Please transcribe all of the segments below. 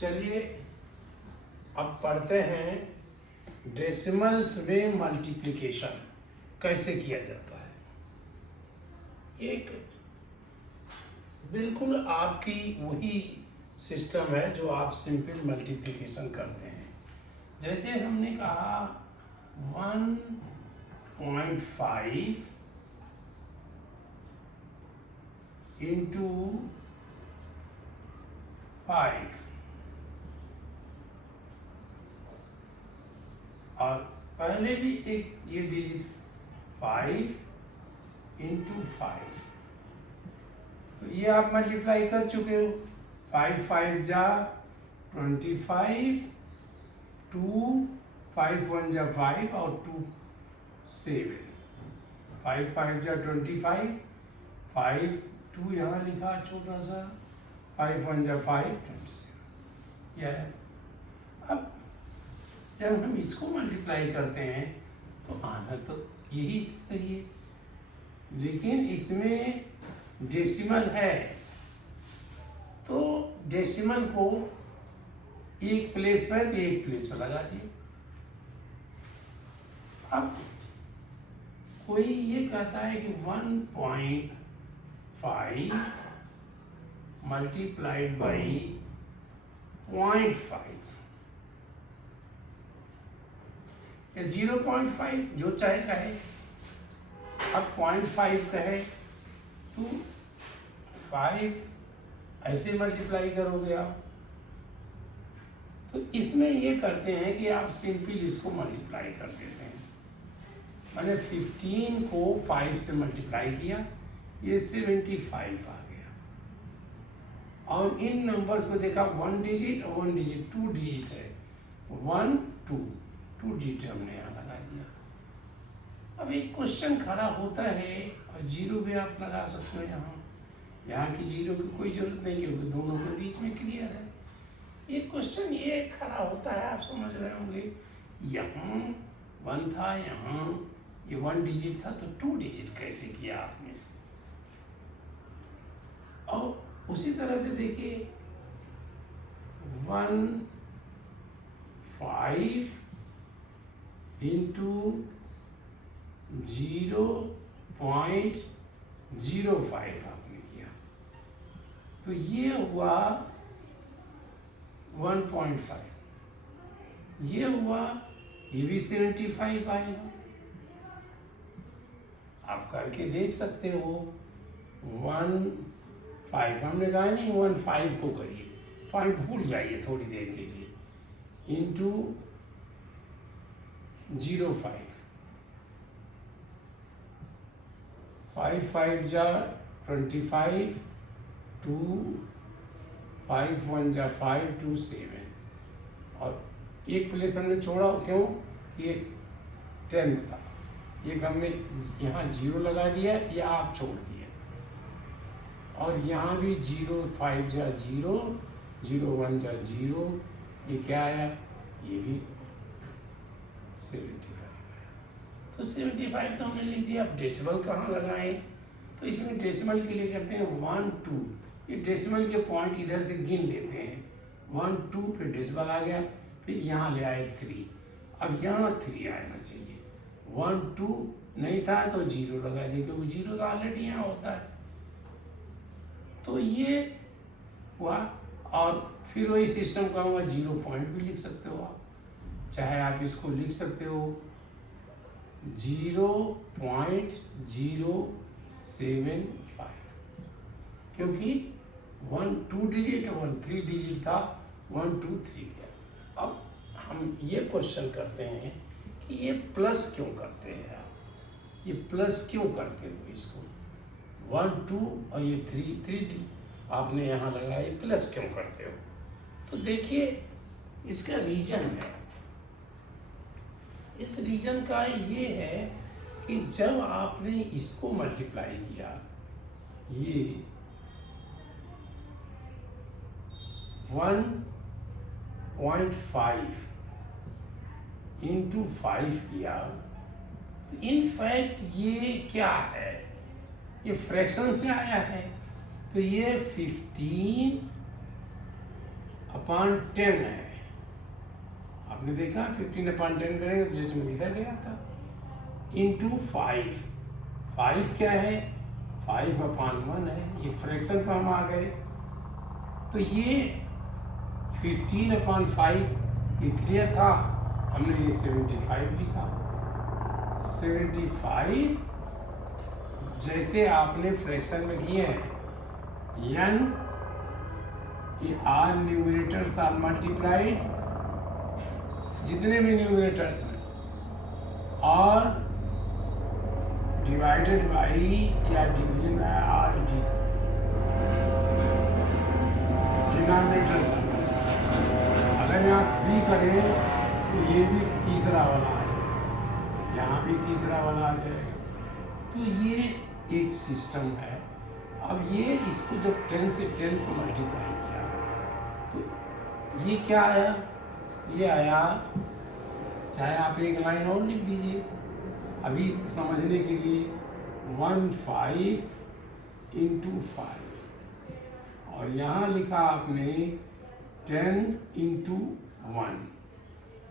चलिए अब पढ़ते हैं डेसिमल्स में मल्टीप्लिकेशन कैसे किया जाता है। एक बिल्कुल आपकी वही सिस्टम है जो आप सिंपल मल्टीप्लिकेशन करते हैं। जैसे हमने कहा 1.5 इंटू 5 और पहले भी एक ये डिजिट 5 इंटू 5, तो ये आप मल्टीप्लाई कर चुके हो। 5 5 जा 25, 2 5 1 जा 5 और 2 7, 5 5 जा 25, 5 2 यहाँ लिखा छोटा सा, 5 1 जा 5 27। यह है। अब जब हम इसको मल्टीप्लाई करते हैं तो आना तो यही सही है, लेकिन इसमें डेसिमल है तो डेसिमल को एक प्लेस पर तो एक प्लेस पर लगा दिए। अब कोई ये कहता है कि 1.5 मल्टीप्लाइड बाई 0.5 या 0.5 जो चाहे कहे। अब 0.5 कहे तो 5 ऐसे मल्टीप्लाई करोगे आप। तो इसमें ये करते हैं कि आप सिंपल इसको मल्टीप्लाई कर देते हैं। मैंने 15 को 5 से मल्टीप्लाई किया, ये 75 आ गया। और इन नंबर्स को देखा 1 डिजिट और 1 डिजिट 2 डिजिट है, 1 2 2 डिजिट हमने यहाँ लगा दिया। अब एक क्वेश्चन खड़ा होता है, और जीरो भी आप लगा सकते हो यहाँ की जीरो की कोई जरूरत नहीं क्योंकि दोनों के बीच में क्लियर है। ये क्वेश्चन ये खड़ा होता है, आप समझ रहे होंगे, यहाँ 1 था, यहाँ ये 1 डिजिट था, तो 2 डिजिट कैसे किया आपने। और उसी तरह से देखिए 1 5 इंटू 0.05 आपने किया, तो ये हुआ 1.5, ये हुआ, ये भी 75 आएगा। आप करके देख सकते हो। 1.5 हमने कहा नहीं, 1.5 को करिए, पॉइंट भूल जाइए थोड़ी देर के लिए, इंटू 0.5, 5 5 जा 25, 2 5 1 जा 5 2 7, और एक प्लेस हमने छोड़ा, क्यों, ये 10 था, एक हमने यहाँ 0 लगा दिया या आप छोड़ दिए, और यहाँ भी 0 5 जा 0 0 1 जा 0, ये क्या आया, ये भी 75 आया। तो 75 तो हमने लिख दिया। अब डेसिमल कहाँ लगाएं, तो इसमें डेसिमल के लिए करते हैं 1 2, ये डेसिमल के पॉइंट इधर से गिन लेते हैं, 1 2, फिर डेसिमल आ गया, फिर यहाँ ले आए 3, अब यहाँ 3 आना चाहिए। 1 2 नहीं था तो 0 लगा दिए, क्योंकि 0 तो ऑलरेडी यहाँ होता है। तो ये हुआ, और फिर वही सिस्टम का हुआ, 0 पॉइंट भी लिख सकते हो आप, चाहे आप इसको लिख सकते हो 0.075, क्योंकि 1 2 डिजिट 1 3 डिजिट था, 1 2 3 गया। अब हम ये क्वेश्चन करते हैं कि ये प्लस क्यों करते हैं आप, ये प्लस क्यों करते हो इसको, 1 2 और ये 3 3 आपने यहाँ लगाया, ये प्लस क्यों करते हो। तो देखिए इसका रीजन है, इस रीजन का ये है कि जब आपने इसको मल्टीप्लाई किया, ये 1.5 इंटू 5 किया, तो इन फैक्ट ये क्या है, ये फ्रैक्शन से आया है, तो ये 15 अपॉन 10 है। आपने देखा 15/10 करेंगे तो जिसमें इधर गया था, इंटू 5। 5 क्या है? 5/1 है। ये फ्रैक्शन पर हम आ गए, तो ये 15/5 ये क्लियर था, हमने ये 75 लिखा। 75 जैसे आपने फ्रैक्शन में किए हैं, n ये आर न्यूमरेटर्स आर मल्टीप्लाइड, जितने भी न्यूमरेटर्स हैं, और डिवाइडेड बाई या division by are the, denominator are multiplied. अगर यहाँ 3 करें तो ये भी तीसरा वाला आ जाएगा, यहाँ भी तीसरा वाला आ जाएगा। तो ये एक सिस्टम है। अब ये इसको जब 10 से 10 को मल्टीप्लाई किया तो ये क्या आया? ये आया, चाहे आप एक लाइन और लिख दीजिए अभी समझने के लिए, 15 × 5, और यहाँ लिखा आपने 10 × 1।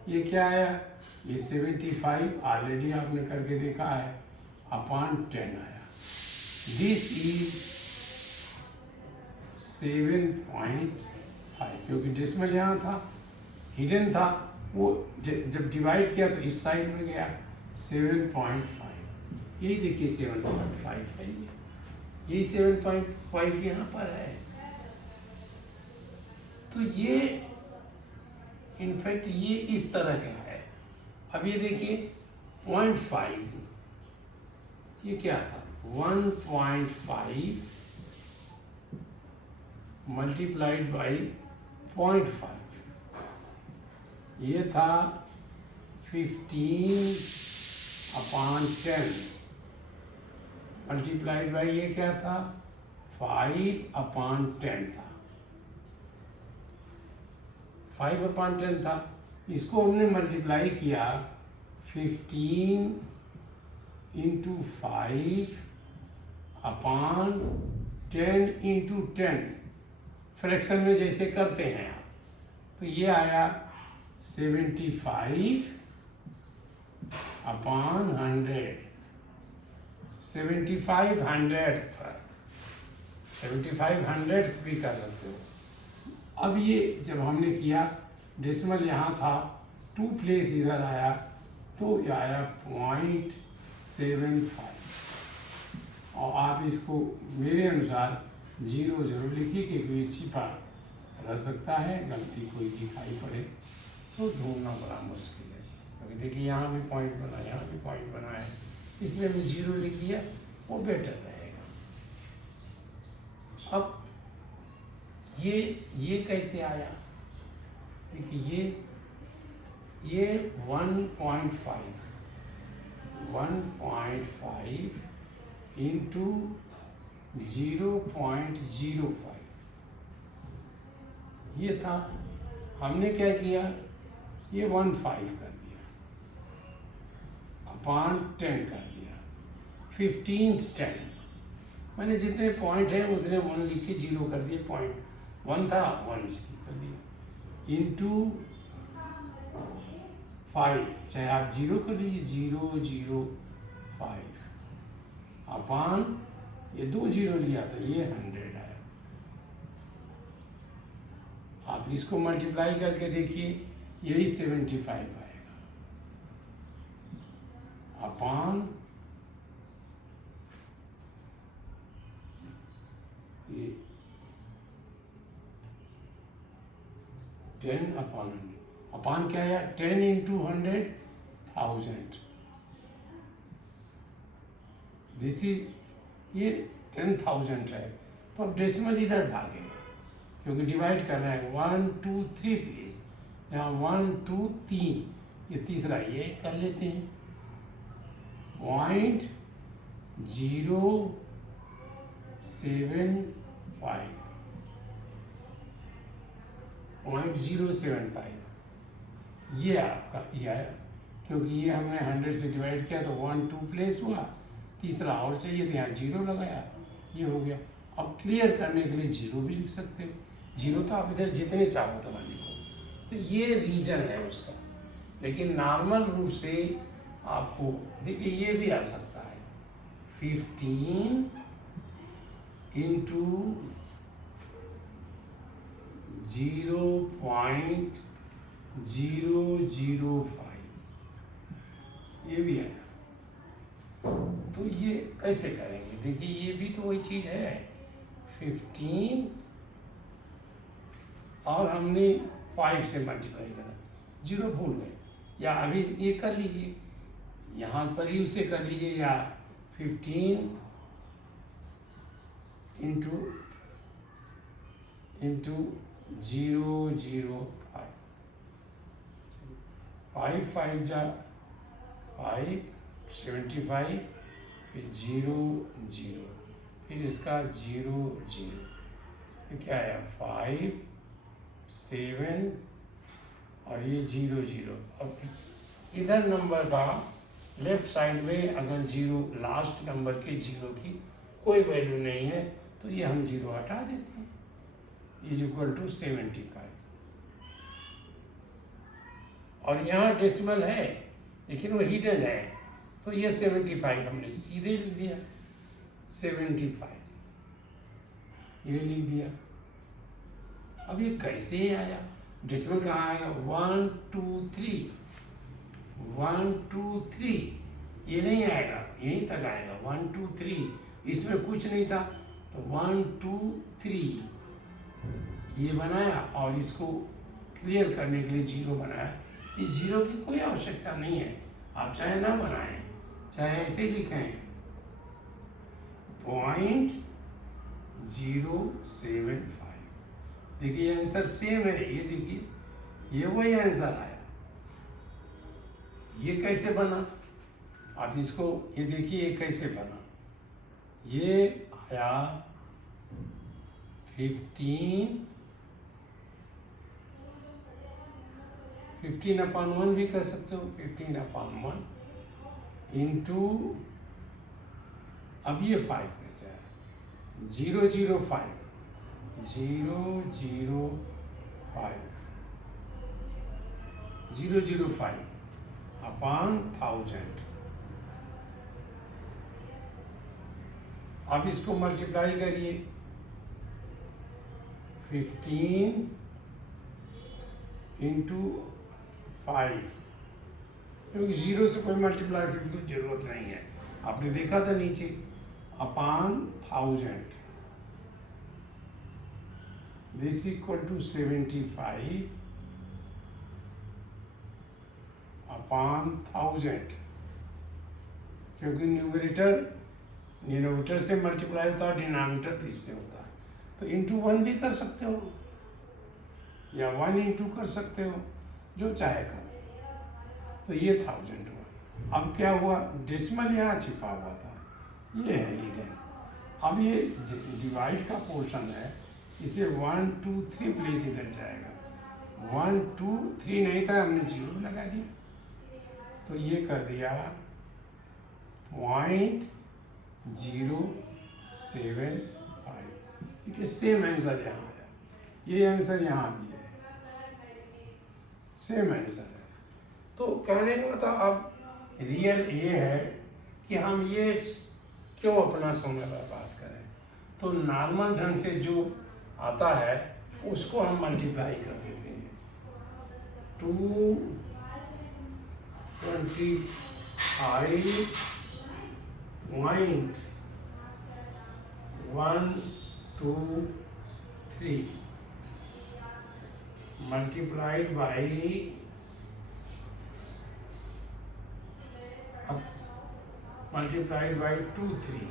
ये क्या आया? ये 75 ऑलरेडी आपने करके देखा है, अपॉन 10 आया। दिस इज 7.5, क्योंकि डेसिमल यहाँ था, हिडन था, वो जब डिवाइड किया तो इस साइड में गया 7.5। यही देखिए 7.5 है, यही 7.5 यहाँ पर है। तो ये इनफैक्ट ये इस तरह का है। अब ये देखिए 0.5, ये क्या था? 1.5 मल्टीप्लाइड बाई 0.5, ये था 15/10 मल्टीप्लाइड बाई ये क्या था? 5/10 था, 5/10 था। इसको हमने मल्टीप्लाई किया 15 × 5/10 × 10, फ्रैक्शन में जैसे करते हैं आप, तो ये आया 75/100, 75/100 भी कर सकते हो। अब ये जब हमने किया, डेसिमल यहाँ था, 2 प्लेस इधर आया, तो ये आया 0.75, और आप इसको मेरे अनुसार 0 जरूर लिखिए, क्योंकि ये छिपा रह सकता है, गलती कोई दिखाई पड़े तो ढूंढना बड़ा मुश्किल है। क्योंकि देखिए यहाँ भी पॉइंट बना, यहाँ भी पॉइंट बना है, इसलिए मैं 0 लिख दिया, वो बेटर रहेगा। अब ये कैसे आया? देखिए ये 1.5 इंटू 0.05, ये था। हमने क्या किया? ये 15 कर दिया, अपॉन 10 कर दिया, 15th 10, मैंने जितने पॉइंट हैं उतने 1 लिख के 0 कर दिए, पॉइंट 1 था 1 कर दिया, इंटू 5, चाहे आप 0 कर लीजिए, 0.05, अपॉन ये 2 0 लिया था, ये 100 आया। आप इसको मल्टीप्लाई करके देखिए, यही 75 आएगा, अपॉन ये 10/100, अपॉन क्या है? 10 × 100,000। दिस इज, ये 10,000 है, तो अब डेसिमल इधर भागेगा, क्योंकि डिवाइड कर रहे हैं 1 2 3 प्लीज, यहाँ 1 2 3, ये तीसरा, ये कर लेते हैं 0.075, ये आपका ये आया, क्योंकि ये हमने 100 से डिवाइड किया तो 1 2 प्लेस हुआ, तीसरा और चाहिए तो यहाँ 0 लगाया, ये हो गया। अब क्लियर करने के लिए 0 भी लिख सकते हो, जीरो तो आप इधर जितने चाहो तो लिखो, तो ये रीजन है उसका। लेकिन नॉर्मल रूप से आपको देखिए ये भी आ सकता है 15 इंटू 0.005, ये भी आया। तो ये कैसे करेंगे? देखिए ये भी तो वही चीज़ है, 15 और हमने 5 से मल्टीप्लाई करा, जीरो भूल गए, या अभी ये कर लीजिए, यहाँ पर ही उसे कर लीजिए, या 15 इंटू 0.005, 5 5 जा 5, 75, फिर 0 0, फिर इसका 0 0, तो क्या है 5 7 और ये 0 0। अब इधर नंबर का लेफ्ट साइड में अगर जीरो, लास्ट नंबर के जीरो की कोई वैल्यू नहीं है तो ये हम जीरो हटा देते हैं, इज इक्वल टू 75। और यहाँ डेसिमल है लेकिन वो हिडन है, तो ये 75 हमने सीधे लिख दिया, 75 ये लिख दिया। अब ये कैसे आया? डेसिमल कहाँ आएगा? 1 2 3, 1 2 3, ये नहीं आएगा, यहीं तक आएगा 1 2 3, इसमें कुछ नहीं था तो 1 2 3 ये बनाया, और इसको क्लियर करने के लिए जीरो बनाया। इस जीरो की कोई आवश्यकता नहीं है, आप चाहे ना बनाएं, चाहे ऐसे लिखें 0.075। देखिए आंसर सेम है, ये देखिए ये वही आंसर आया। ये कैसे बना? आप इसको ये देखिए, ये कैसे बना? ये आया 15/1 भी कर सकते हो, 15/1 इंटू, अब ये 5 कैसे है? 005, 005 अपॉन 1000। अब इसको मल्टीप्लाई करिए, 15 इंटू 5, क्योंकि जीरो से कोई मल्टीप्लाई की जरूरत नहीं है, आपने देखा था नीचे, upon 1000, this equal to 75 upon 1000, क्योंकि न्यूमरेटर से मल्टीप्लाई होता है, डिनोमिनेटर इससे होता है, तो इंटू 1 भी कर सकते हो या 1 इंटू कर सकते हो, जो चाहे करो। तो ये 1000 हुआ। अब क्या हुआ? डेसिमल यहाँ छिपा हुआ था, ये है हिडन। अब ये डिवाइड का पोर्शन है, इसे 1 2 3 प्लेस इधर जाएगा, 1 2 3 नहीं था, हमने जीरो लगा दिया, तो ये कर दिया 0.075। ठीक है, सेम आंसर यहाँ आया, ये आंसर यहाँ भी है, सेम आंसर है। तो कहने का मतलब अब रियल ये है कि हम ये क्यों अपना समय बर्बाद करें, तो नॉर्मल ढंग से जो आता है उसको हम मल्टीप्लाई कर देते हैं। 225.123 multiplied by multiplied by 23,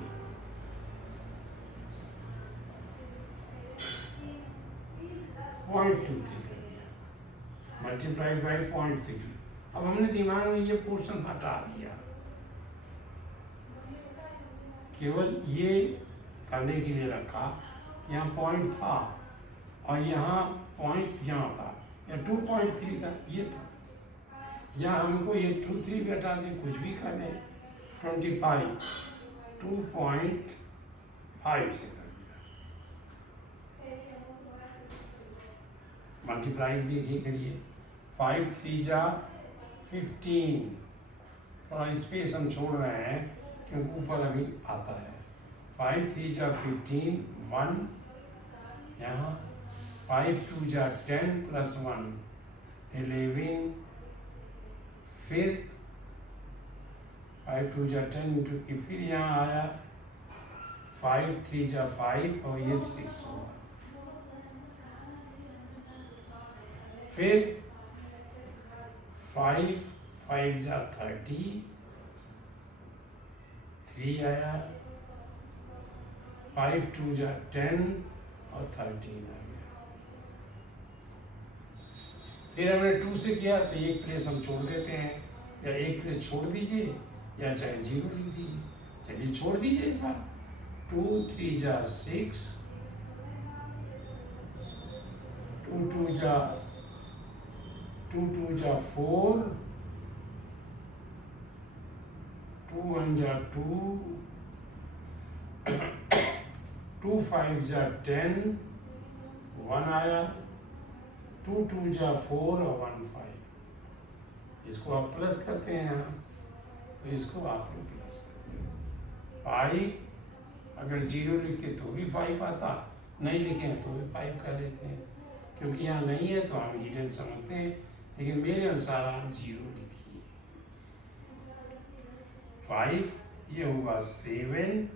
.23 कर दिया, मल्टीप्लाइड बाई 0.3। अब हमने दिमाग में ये पोर्शन हटा दिया, केवल ये करने के लिए रखा कि यहाँ पॉइंट था और यहाँ पॉइंट यहाँ था, या 2.3 था, ये था, या हमको ये 2 3 भी हटा दें, कुछ भी कर दें, 25 2.5 से कर दिया। मल्टीप्लाई देखिए करिए, 5 3 जा 15, थोड़ा स्पेस हम छोड़ रहे हैं क्योंकि ऊपर अभी आता है। 5 3 जा 15, 1 यहाँ, 5 2 जा 10 प्लस 1 11, फिर 5 2 जा 10 इंटू, फिर यहाँ आया 5 3 जा 5 और ये 6 हुआ, फिर 5 5 जा 30, 3 आया, 5 2 जा 10 और 13 आ गया। फिर हमने 2 से किया तो एक प्लेस हम छोड़ देते हैं, या एक प्लेस छोड़ दीजिए या चाहे 0 लिख दीजिए। चलिए छोड़ दीजिए इस बार। 2 3 जा 6, 2 2 जा 4, 2 1 जा 2, 2 5 जा 10, 1 आया, 2 2 जा 4 और 1 5। इसको आप प्लस करते हैं यहाँ, तो इसको आप लोग प्लस करते हैं। 5 अगर 0 लिखते तो भी 5 आता, नहीं लिखे तो भी 5 कर लेते हैं, क्योंकि यहाँ नहीं है तो हम हिडन समझते हैं, लेकिन मेरे अनुसार आप 0 लिखिए। 5 ये होगा 7,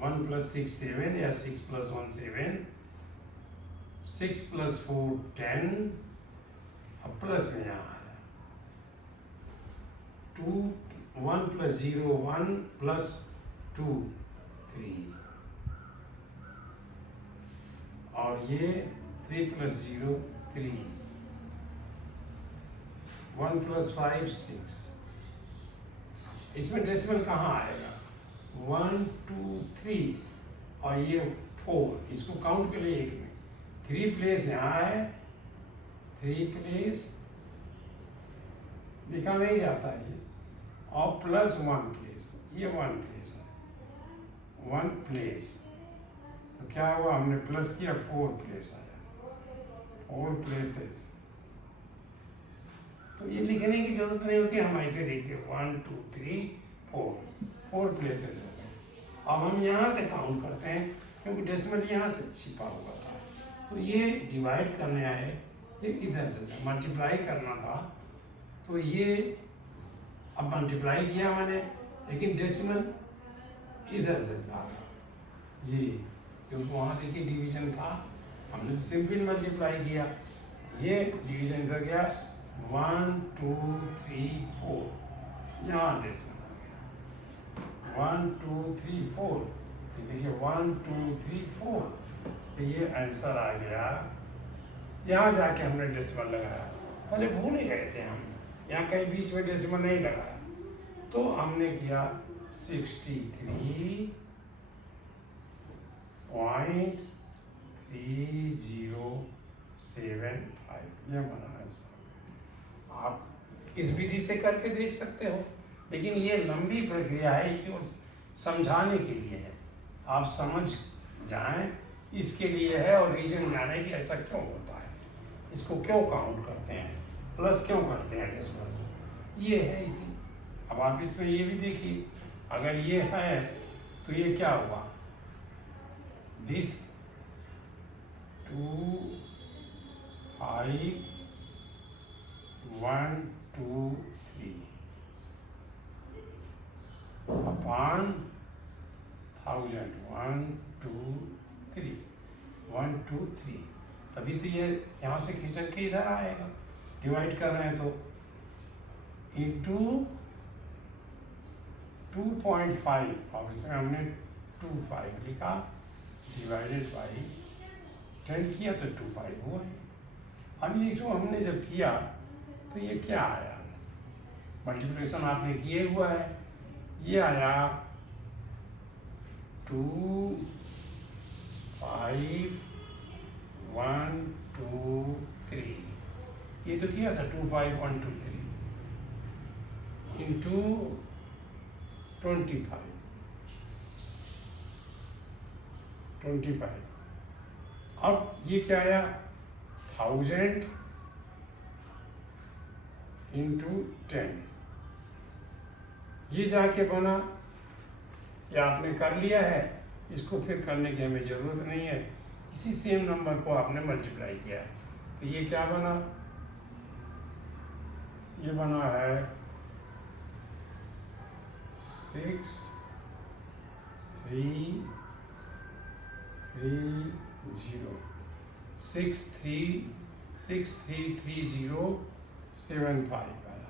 1 प्लस 6 7 या 6 प्लस 1 7, 6 प्लस 4 10, अब प्लस में यहाँ आया 2, 1 प्लस 0 1 प्लस 2 3, और ये 3 प्लस 0 3, 1 प्लस 5 6। इसमें डेसिमल कहाँ आएगा? 1 2 3 और ये 4, इसको काउंट के लिए एक में 3 प्लेस यहाँ है, 3 प्लेस लिखा नहीं जाता ये, और प्लस 1 प्लेस, ये 1 प्लेस है, 1 प्लेस, तो क्या हुआ? हमने प्लस किया 4 प्लेस आया, 4 प्लेसेस। तो ये लिखने की जरूरत नहीं होती, हम ऐसे देखिए 1 2 3 4 प्लेसेस हो गए। अब हम यहाँ से काउंट करते हैं क्योंकि डेसिमल यहाँ से छिपा हुआ था, तो ये डिवाइड करने आए, ये इधर से मल्टीप्लाई करना था, तो ये अब मल्टीप्लाई किया मैंने, लेकिन डेसिमल इधर से भागा ये, क्योंकि वहाँ देखिए डिवीजन था, हमने तो सिंपल मल्टीप्लाई किया, ये डिवीजन कर गया 1 2 3 4, यहाँ डेसिमल आ गया 1 2 3 4, देखिए 1 2 3 4, तो ये आंसर आ गया। यहाँ जाके हमने डेसिमल लगाया, पहले भूल ही गए थे हम, यहाँ कहीं बीच में डेसिमल नहीं लगाया, तो हमने किया 63.3075, ये हमारा आंसर। आप इस विधि से करके देख सकते हो, लेकिन ये लंबी प्रक्रिया है कि समझाने के लिए है, आप समझ जाएं इसके लिए है, और रीजन जाने कि ऐसा क्यों होता है, इसको क्यों काउंट करते हैं, प्लस क्यों करते हैं डेसिमल को, ये है इसलिए। अब आप इसमें ये भी देखिए, अगर ये है तो ये क्या हुआ, दिस 2 5 1 2 3 अपॉन 1000 1 2 3 1 2 3, तभी तो ये यहाँ से खिसक के इधर आएगा, डिवाइड कर रहे हैं तो, इंटू 2.5, और इसमें हमने 25 लिखा, डिवाइडेड बाई 10 किया तो 25 हुआ है। अब ये जो हमने जब किया तो ये क्या आया, मल्टीप्लिकेशन आपने किए हुआ है, ये आया 2 5 1 2 3, ये तो किया था 2 5 1 2 3 इंटू 25, अब ये क्या आया 1000 इंटू 10, ये जाके बना, या आपने कर लिया है, इसको फिर करने की हमें ज़रूरत नहीं है, इसी सेम नंबर को आपने मल्टीप्लाई किया। तो ये क्या बना, ये बना है 633075 आया।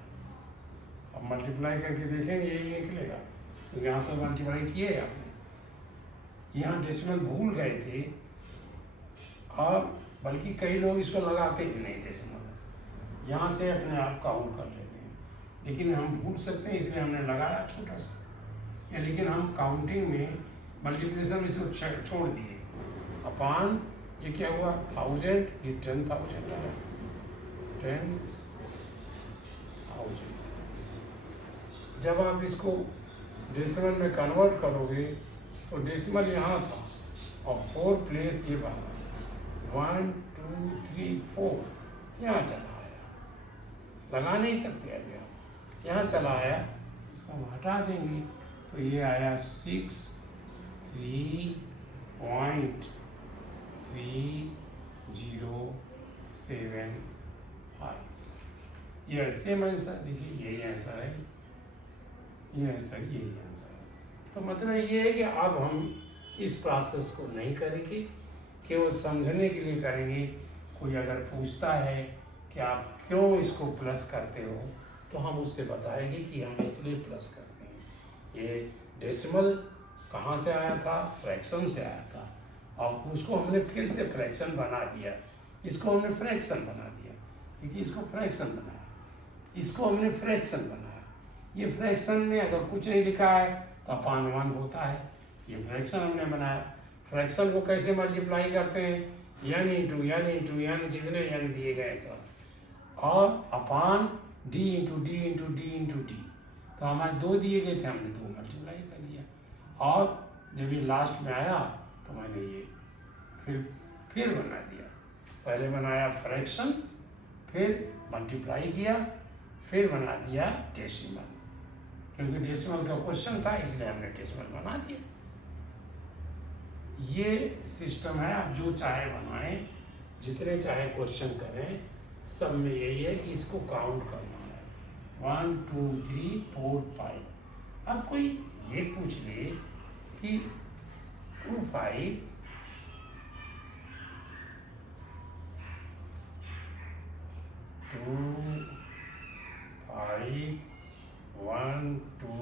अब मल्टीप्लाई करके देखेंगे यही निकलेगा, तो यहाँ तो मल्टीप्लाई किए आपने, यहाँ डेसिमल भूल गए थे, और बल्कि कई लोग इसको लगाते भी नहीं डेसिमल, यहाँ से अपने आप काउंट कर लेते हैं, लेकिन हम भूल सकते हैं इसलिए हमने लगाया छोटा सा, या लेकिन हम काउंटिंग में मल्टीप्लिकेशन में इसको छोड़ दिए। अपान ये क्या हुआ 1000, ये 10,000 आया, 10,000। जब आप इसको डेसिमल में कन्वर्ट करोगे तो डेसिमल यहाँ था और 4 प्लेस ये बाहर, 1 2 3 4 यहाँ चला आया, लगा नहीं सकते अभी आप, यहाँ चला आया, इसको हम हटा देंगे तो ये आया 63.3075। ये सेम आंसर, देखिए यही आंसर है, ये आंसर, यही आंसर है। तो मतलब ये है कि अब हम इस प्रोसेस को नहीं करेंगे, केवल समझने के लिए करेंगे। कोई अगर पूछता है कि आप क्यों इसको प्लस करते हो, तो हम उससे बताएंगे कि हम इसलिए प्लस करते हैं। ये डेसिमल कहाँ से आया था, फ्रैक्शन से आया था, अब उसको हमने फिर से फ्रैक्शन बना दिया, इसको हमने फ्रैक्शन बना दिया, क्योंकि इसको फ्रैक्शन बनाया, इसको हमने फ्रैक्शन बनाया। ये फ्रैक्शन में अगर कुछ नहीं लिखा है तो अपान 1 होता है, ये फ्रैक्शन हमने बनाया। फ्रैक्शन को कैसे मल्टीप्लाई करते हैं, n इंटू n, जितने n दिए गए सब, और अपान d into D into D into D, तो हमारे 2 दिए गए थे, हमने 2 मल्टीप्लाई कर दिया, और जब ये लास्ट में आया तो मैंने ये फिर बना दिया। पहले बनाया फ्रैक्शन, फिर मल्टीप्लाई किया, फिर बना दिया डेसिमल, क्योंकि डेसिमल का क्वेश्चन था इसलिए हमने डेसिमल बना दिया। ये सिस्टम है, आप जो चाहे बनाएं, जितने चाहे क्वेश्चन करें, सब में यही है कि इसको काउंट करना है, 1 2 3 4 5। अब कोई ये पूछ ले कि 2 5 2 5 1 2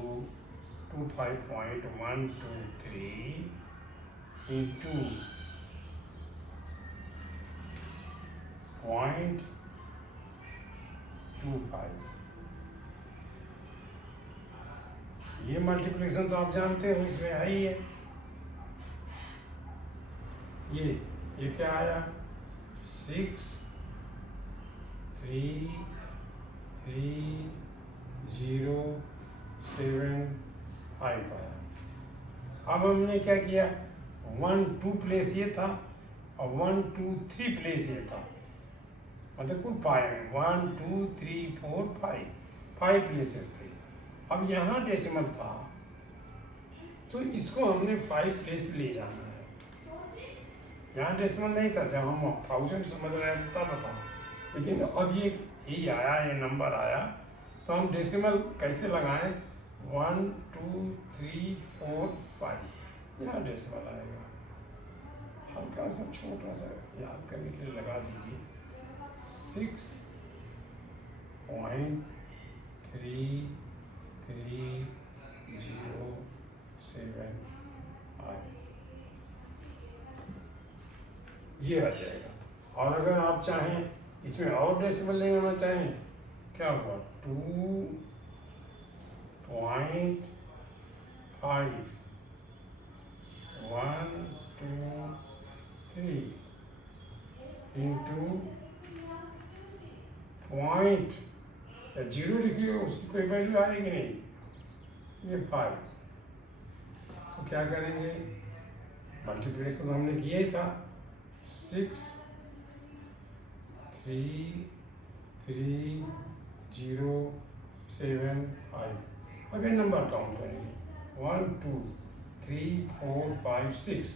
25.123 into 0.25, ये मल्टीप्लिकेशन तो आप जानते हो, इसमें है ही है। ये क्या आया 633075 आया। अब हमने क्या किया, 1 2 प्लेस ये था और 1 2 3 प्लेस ये था, मतलब कुल 1 2 3 4 5 प्लेसेस थे। अब यहाँ डेसिमल था तो इसको हमने 5 प्लेस ले जाना है। यहाँ डेसिमल नहीं था, जब हम 1000 समझ रहे थे तब था, लेकिन अब ये आया, ये नंबर आया, तो हम डेसिमल कैसे लगाएं, 1 2 3 4 5, यहाँ डेसिमल आएगा। हल्का सा छोटा सा याद करने के लिए लगा दीजिए, 6.3307 ये आ जाएगा। और अगर आप चाहें इसमें और डेसिमल लगाना चाहें, क्या हुआ 2.5 1 2 3 इंटू पॉइंट, या 0 लिखिए, उसकी कोई वैल्यू आएगी नहीं, ये 5। तो क्या करेंगे, मल्टीप्लिकेशन हमने किया ही था, 6 33075। अब ये नंबर काउंट करेंगे 1 2 3 4 5 6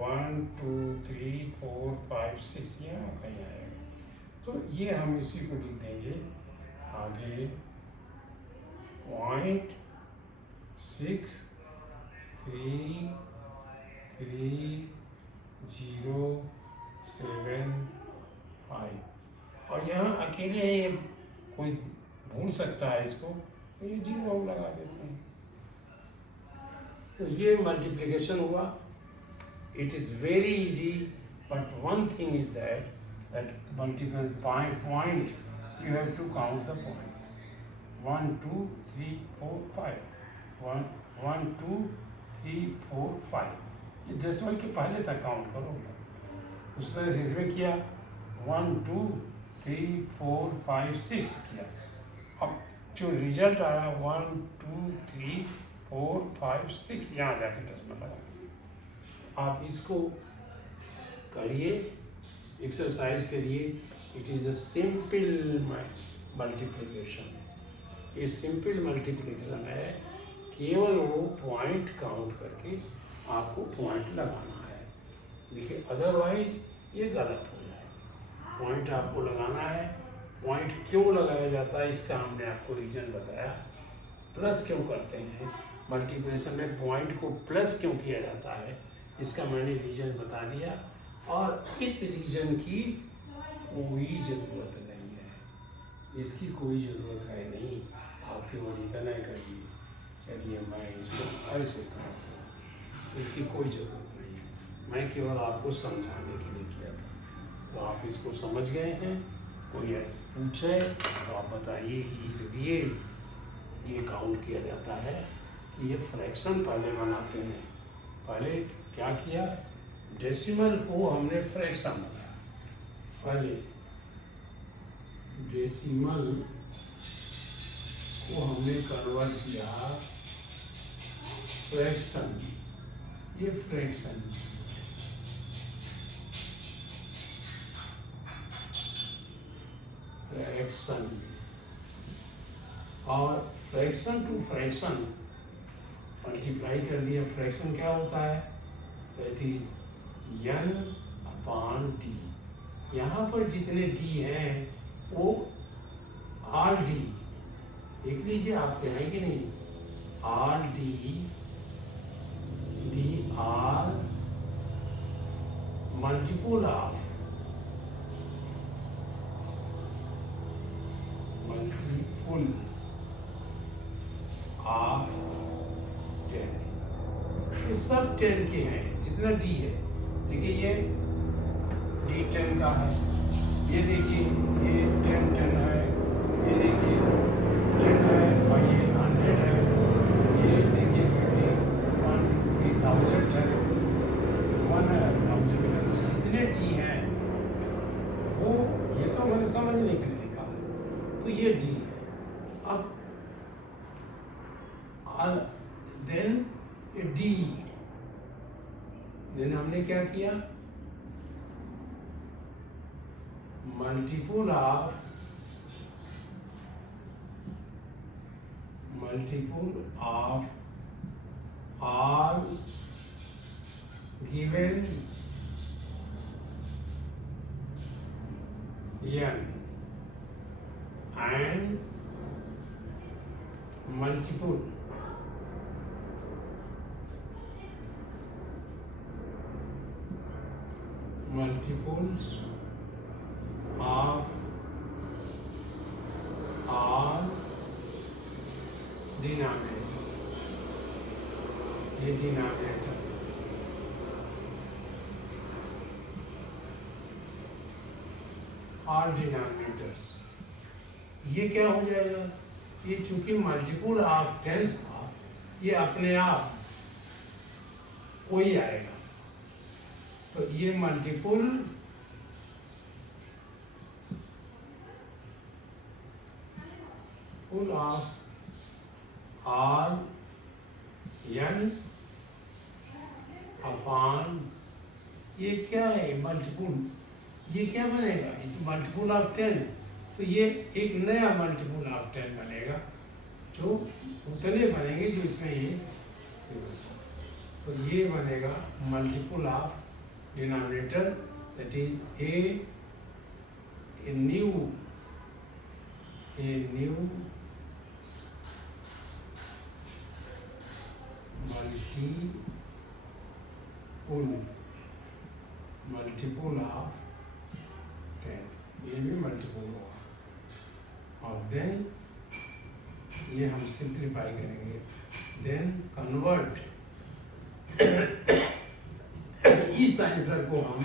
1 2 3 4 5 6 यहाँ कहीं आएगा। तो ये हम इसी को लिख देंगे आगे 0.63305। और यहाँ अकेले ये कोई भूल सकता है इसको, तो ये जीरो हम लगा देते हैं। तो ये मल्टीप्लिकेशन हुआ। It is very easy, but one thing is that multiple point you have to count the point 1 2 3 4 5 1 2 3 4 5। ये डेसिमल के पहले तक काउंट करो। उस तरह से इसमें किया 1 2 3 4 5 6 किया। अब जो रिजल्ट आया 1 2 3 4 5 6 यहाँ जाके डेसिमल लगा। आप इसको करिए, एक्सरसाइज करिए। It is a simple multiplication. ये सिंपल मल्टीप्लिकेशन है, केवल वो पॉइंट काउंट करके आपको पॉइंट लगाना है। देखिए अदरवाइज ये गलत हो जाएगा। पॉइंट आपको लगाना है। पॉइंट क्यों लगाया जाता है इसका हमने आपको रीजन बताया। प्लस क्यों करते हैं मल्टीप्लिकेशन में, पॉइंट को प्लस क्यों किया जाता है इसका मैंने रीजन बता दिया। और इस रीजन की कोई ज़रूरत नहीं है, इसकी कोई ज़रूरत है नहीं। आप केवल इतना करिए, चलिए मैं इसको ऐसे करता हूँ, इसकी कोई ज़रूरत नहीं है। मैं केवल आपको समझाने के लिए किया था। तो आप इसको समझ गए हैं। कोई ऐसे पूछे तो आप बताइए कि इसलिए ये काउंट किया जाता है कि ये फ्रैक्शन पहले बनाते हैं। पहले क्या किया, डेसिमल को हमने फ्रैक्शन बनाया। पहले डेसिमल को हमने कन्वर्ट किया फ्रैक्शन। ये फ्रैक्शन और फ्रैक्शन टू फ्रैक्शन मल्टीप्लाई कर दिया। फ्रैक्शन क्या होता है, दैट इज n/d। यहाँ पर जितने d हैं वो आर डी, देख लीजिए आपके हैं कि नहीं, R D R multiple of of 10। ये सब 10 के हैं जितना d है। देखिए ये d10 का है, ये देखिए ये 10 है, ये देखिए 10 है, और ये 100 है, ये देखिए 50 1 2 3 1000 है, 1 है 1000 में। तो जितने टी हैं वो, ये तो मैंने समझने के लिए लिखा है, तो ये डी है। अब देन डी, देन हमने क्या किया, multiple of all given n and multiples of all denominator, ये denominator, all denominators, ये क्या हो जाएगा, ये चूंकि मल्टीपल ऑफ 10 था, ये अपने आप कोई आएगा। तो ये multiple of R n upon, ये क्या है मल्टीपल, ये क्या बनेगा, इस मल्टीपल ऑफ 10, तो ये एक नया मल्टीपल ऑफ 10 बनेगा, जो उतने बनेंगे जो इसमें ये, तो ये बनेगा multiple of denominator, that is a new multiple of 10, ये भी मल्टीपल होगा। और देन ये हम सिंप्लीफाई करेंगे, देन कन्वर्ट इस आंसर को हम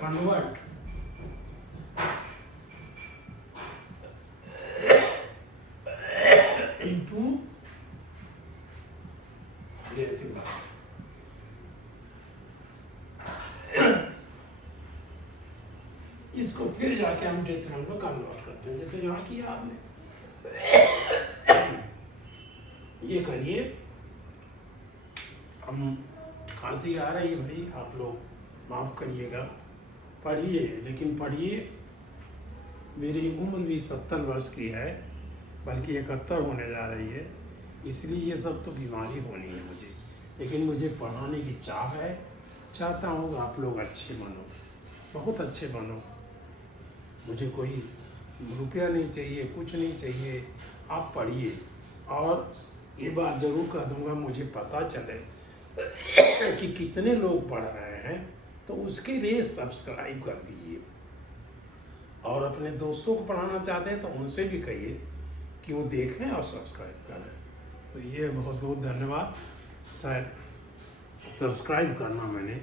कन्वर्ट इनटू डेसिमल। इसको फिर जाके हम डेसिमल में कन्वर्ट करते हैं, जैसे यहाँ किया आपने। ये करिए, हम खांसी आ रही है भाई, आप लोग माफ़ करिएगा, पढ़िए, लेकिन पढ़िए। मेरी उम्र भी 70 वर्ष की है, बल्कि 71 होने जा रही है, इसलिए ये सब तो बीमारी होनी है मुझे, लेकिन मुझे पढ़ाने की चाह है। चाहता हूँ कि आप लोग अच्छे बनो, बहुत अच्छे बनो। मुझे कोई रुपया नहीं चाहिए, कुछ नहीं चाहिए, आप पढ़िए। और ये बात ज़रूर कह दूँगा, मुझे पता चले कि कितने लोग पढ़ रहे हैं, तो उसके लिए सब्सक्राइब कर दीजिए। और अपने दोस्तों को पढ़ाना चाहते हैं तो उनसे भी कहिए कि वो देखें और सब्सक्राइब करें। तो ये बहुत बहुत धन्यवाद। शायद सब्सक्राइब करना मैंने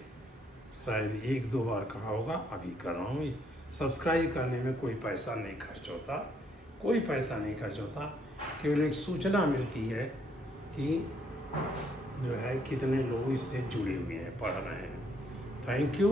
शायद 1-2 बार कहा होगा, अभी कर रहा हूँ। सब्सक्राइब करने में कोई पैसा नहीं खर्च होता, कोई पैसा नहीं खर्च होता, केवल एक सूचना मिलती है कि जो है कितने लोग इससे जुड़े हुए हैं, पढ़ रहे हैं। Thank you.